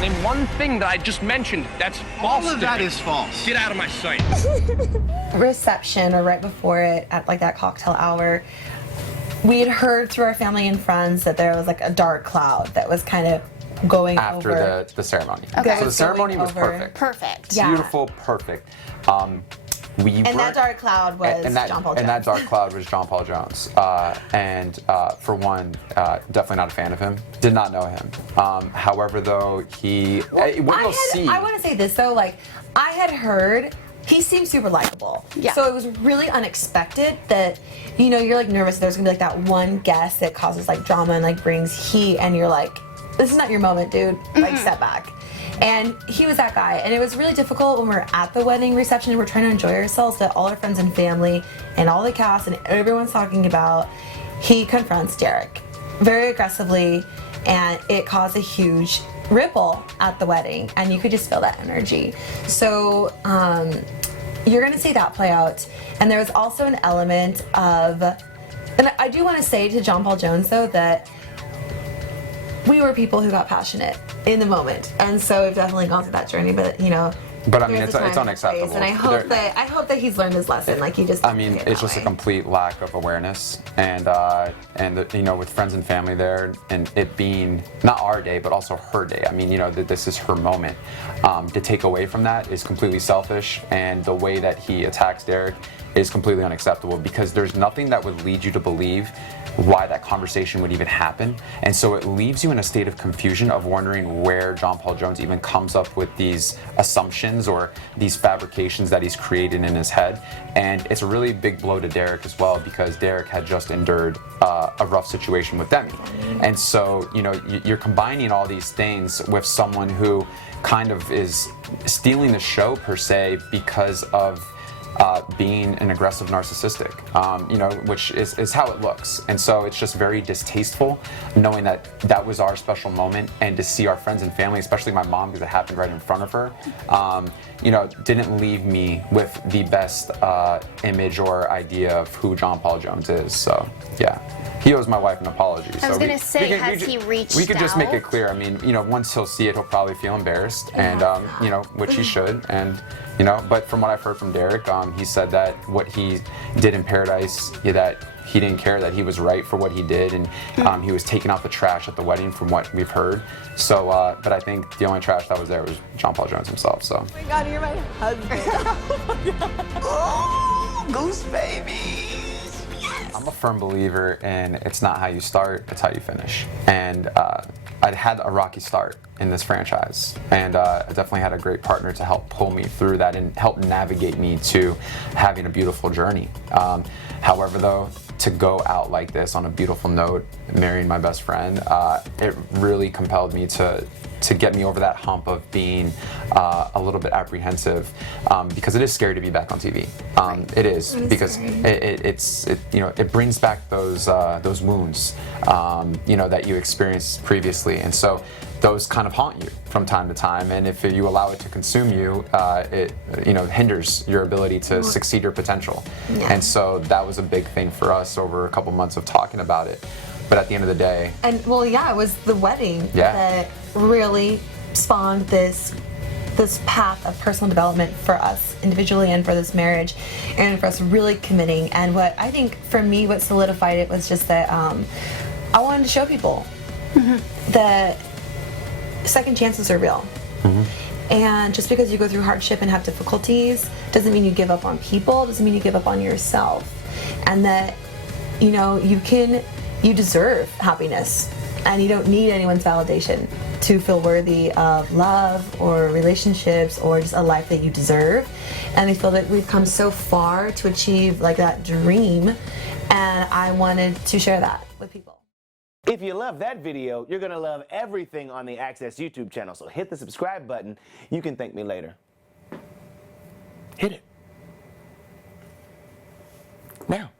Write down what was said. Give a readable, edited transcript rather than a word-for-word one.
Name one thing that I just mentioned that's false. All of that is false. Get out of my sight. Reception, or right before it, at like that cocktail hour, we had heard through our family and friends that there was like a dark cloud that was kind of going after over. the ceremony. Okay. So the ceremony was perfect. Perfect. Yeah. Beautiful, perfect. That dark cloud was John Paul Jones. And that dark cloud was John Paul Jones. For one, definitely not a fan of him. Did not know him. However, though, I want to say this though, like I had heard he seemed super likable. Yeah. So it was really unexpected that, you know, you're like nervous there's gonna be like that one guest that causes like drama and like brings heat, and you're like, this is not your moment, dude. Like, step back. And he was that guy, and it was really difficult when we were at the wedding reception and we're trying to enjoy ourselves, that all our friends and family and all the cast and everyone's talking about. He confronts Derek very aggressively, and it caused a huge ripple at the wedding, and you could just feel that energy. So you're gonna see that play out. And there was also an element of, and I do want to say to John Paul Jones though, that we were people who got passionate in the moment, and so we've definitely gone through that journey. But you know, but I mean, there's it's a time and a unacceptable. place, and I hope that he's learned his lesson. Like he just. I mean, it's just a complete lack of awareness, and you know, with friends and family there, and it being not our day, but also her day. I mean, you know, that this is her moment. To take away from that is completely selfish, and the way that he attacks Derek is completely unacceptable, because there's nothing that would lead you to believe why that conversation would even happen. And so it leaves you in a state of confusion of wondering where John Paul Jones even comes up with these assumptions or these fabrications that he's created in his head. And it's a really big blow to Derek as well, because Derek had just endured a rough situation with Demi. And so, you know, you're combining all these things with someone who kind of is stealing the show per se because of being an aggressive narcissistic, you know, which is how it looks. And so it's just very distasteful knowing that that was our special moment, and to see our friends and family, especially my mom, because it happened right in front of her, you know, didn't leave me with the best image or idea of who John Paul Jones is. So, yeah. He owes my wife an apology. I was going to say, has he reached out? We could just make it clear. I mean, you know, once he'll see it, he'll probably feel embarrassed, and you know, which he should. And you know, but from what I've heard from Derek, he said that what he did in Paradise, that he didn't care, that he was right for what he did, and he was taking out the trash at the wedding, from what we've heard. So, but I think the only trash that was there was John Paul Jones himself. So. Oh my God, you're my husband. Oh, goose baby. I'm a firm believer in it's not how you start, it's how you finish. And I'd had a rocky start in this franchise, and I definitely had a great partner to help pull me through that and help navigate me to having a beautiful journey. However, though, to go out like this on a beautiful note, marrying my best friend, it really compelled me to get me over that hump of being a little bit apprehensive, because it is scary to be back on TV. It is, because it's you know, it brings back those wounds, you know, that you experienced previously, and so those kind of haunt you from time to time. And if you allow it to consume you, it, you know, hinders your ability to succeed your potential. Yeah. And so that was a big thing for us over a couple months of talking about it. But at the end of the day, and well, yeah, it was the wedding that really spawned this path of personal development for us individually and for this marriage, and for us really committing. And what I think for me, what solidified it was just that I wanted to show people that second chances are real. And just because you go through hardship and have difficulties doesn't mean you give up on people, doesn't mean you give up on yourself. And that, you know, you deserve happiness, and you don't need anyone's validation to feel worthy of love or relationships or just a life that you deserve. And I feel that we've come so far to achieve like that dream, and I wanted to share that with people. If you love that video, you're gonna love everything on the Access YouTube channel, so hit the subscribe button. You can thank me later. Hit it. Now.